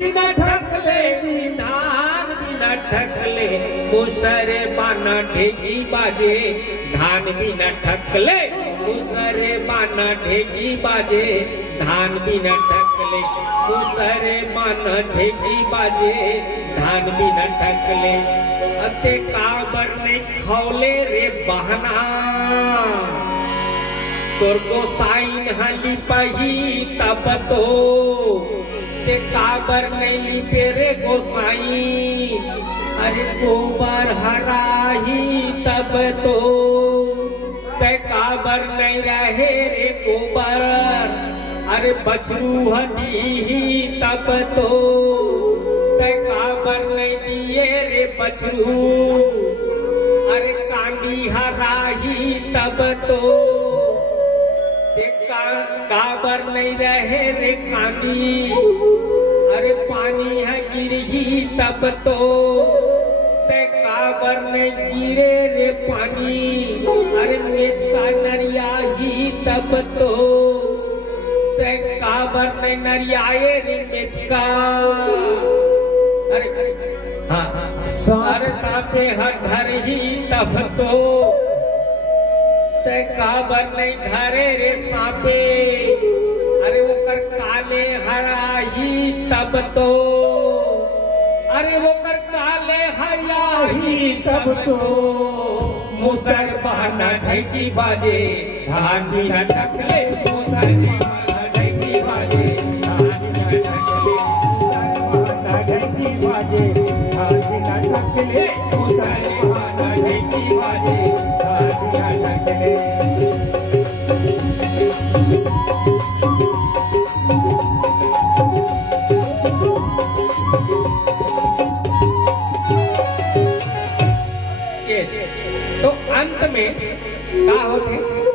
बिना ढकले धान बिना ढकले मुसरे बाना ढेकी बाजे धान बिना ढकले मुसरे बाना ढेकी बाजे धान बिना ढकले मुसरे बाना ढेकी बाजे धान बिना ढकले अते काबर ने खौले रे बहना तोर को साइन हाली पही तब तो ते काबर नहीं लिपे रे गोसाई अरे गोबर हराही तब तो ते काबर नहीं रहे रे गोबर अरे बछरू हदी तब तो ते काबर नहीं दिए रे बछरू अरे कांडी हराही तब तो काबर नहीं रहे रे कांडी अरे पानी है गिरही तब तो ते काबर नहीं गिरे रे पानी अरे मेचका नरिया ही तब तो ते काबर नहीं नरियाए रे मेचका अरे हाँ अरे साथे हर घर ही तब तो ते काबर नहीं धरे रे सापे अरे वो कर काले हराही तब तो अरे वो कर काले हराही तब तो मुसर बहाना ढकी बाजे धान बिना ढकले मुसर बहाना ढकी बाजे धान बिना ढकले बाजे धान बिना ढकले मुसर बहाना ढकी बाजे धान बिना ढकले तो अंत में क्या होते